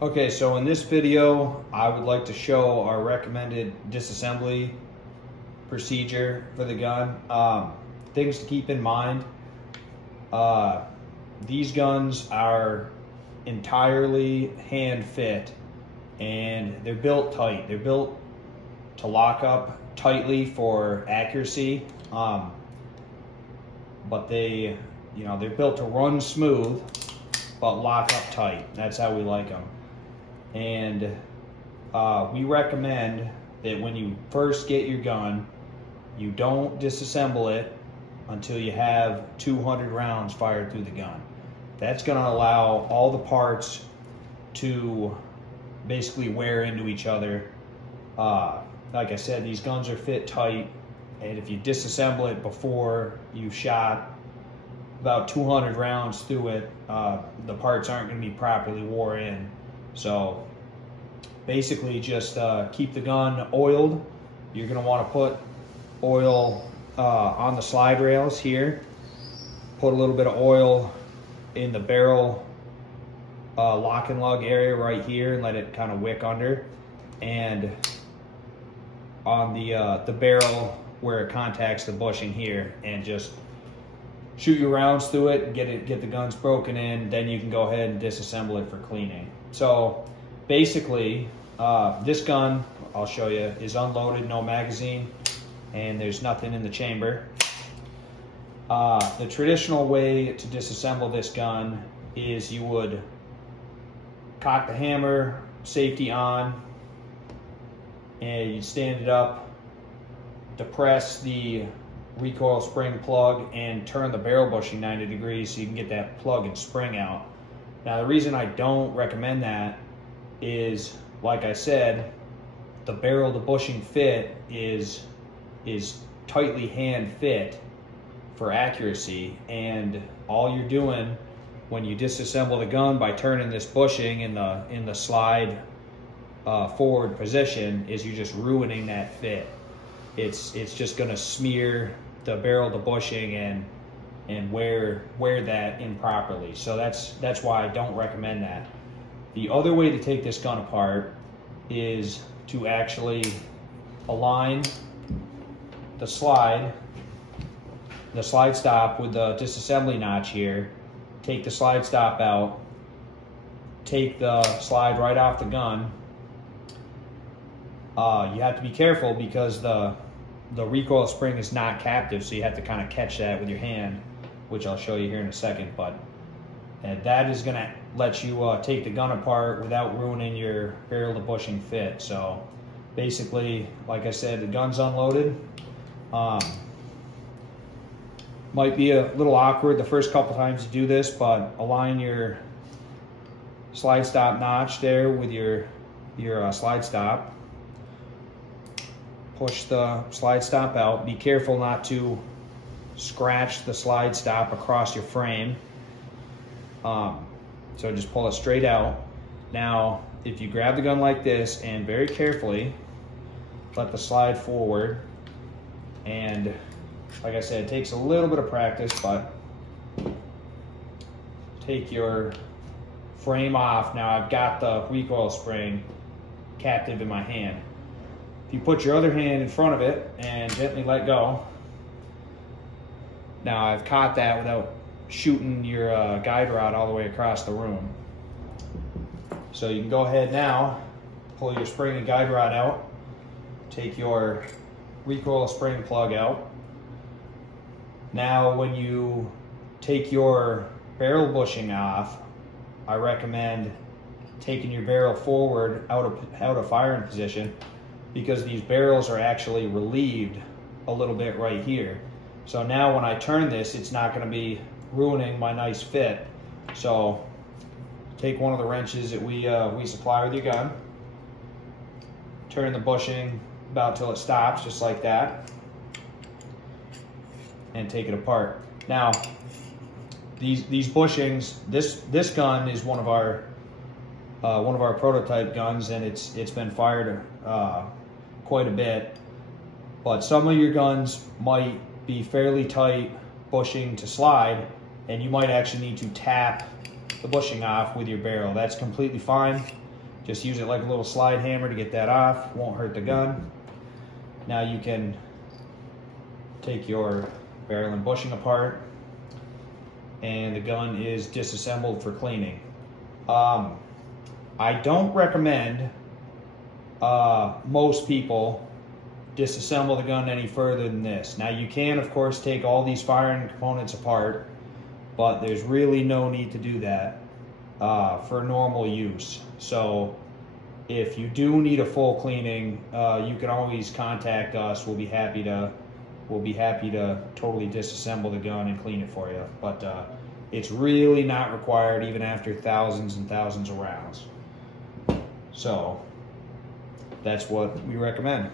Okay, so in this video, I would like to show our recommended disassembly procedure for the gun. Things to keep in mind. These guns are entirely hand fit and they're built tight. They're built to lock up tightly for accuracy, but they're built to run smooth but lock up tight. That's how we like them. And we recommend that when you first get your gun, you don't disassemble it until you have 200 rounds fired through the gun. That's going to allow all the parts to basically wear into each other. Like I said, these guns are fit tight, and if you disassemble it before you've shot about 200 rounds through it, the parts aren't going to be properly wore in. So basically just keep the gun oiled. You're going to want to put oil on the slide rails here. Put a little bit of oil in the barrel lock and lug area right here and let it kind of wick under. And on the barrel where it contacts the bushing here, and just shoot your rounds through it and get the guns broken in. Then you can go ahead and disassemble it for cleaning. So basically, this gun, I'll show you, is unloaded, no magazine, and there's nothing in the chamber. The traditional way to disassemble this gun is you would cock the hammer, safety on, and you stand it up, depress the recoil spring plug, and turn the barrel bushing 90 degrees so you can get that plug and spring out. Now, the reason I don't recommend that is, like I said, the barrel to bushing fit is tightly hand fit for accuracy, and all you're doing when you disassemble the gun by turning this bushing in the slide forward position is you're just ruining that fit. It's just going to smear the barrel to bushing and wear that improperly. So that's why I don't recommend that. The other way to take this gun apart is to actually align the slide stop with the disassembly notch here. Take the slide stop out, take the slide right off the gun. You have to be careful because the recoil spring is not captive, so you have to kind of catch that with your hand, which I'll show you here in a second. But that is going to let you take the gun apart without ruining your barrel to bushing fit. So basically, like I said, the gun's unloaded. Might be a little awkward the first couple times you do this, but align your slide stop notch there with your slide stop. Push the slide stop out. Be careful not to scratch the slide stop across your frame. So just pull it straight out. Now, if you grab the gun like this and very carefully let the slide forward, and like I said, it takes a little bit of practice, but take your frame off. Now I've got the recoil spring captive in my hand. If you put your other hand in front of it and gently let go, now I've caught that without shooting your guide rod all the way across the room. So you can go ahead now, pull your spring and guide rod out, take your recoil spring plug out. Now when you take your barrel bushing off, I recommend taking your barrel forward out of firing position, because these barrels are actually relieved a little bit right here. So now when I turn this, it's not going to be ruining my nice fit. So take one of the wrenches that we supply with your gun, turn the bushing about till it stops, just like that, and take it apart. Now these bushings, this gun is one of our prototype guns, and it's been fired quite a bit. But some of your guns might be fairly tight bushing to slide, and you might actually need to tap the bushing off with your barrel. That's completely fine. Just use it like a little slide hammer to get that off. Won't hurt the gun. Now you can take your barrel and bushing apart, and the gun is disassembled for cleaning. I don't recommend most people disassemble the gun any further than this. Now you can, of course, take all these firing components apart, but there's really no need to do that for normal use. So if you do need a full cleaning, you can always contact us. We'll be happy to totally disassemble the gun and clean it for you. But it's really not required even after thousands and thousands of rounds. So that's what we recommend.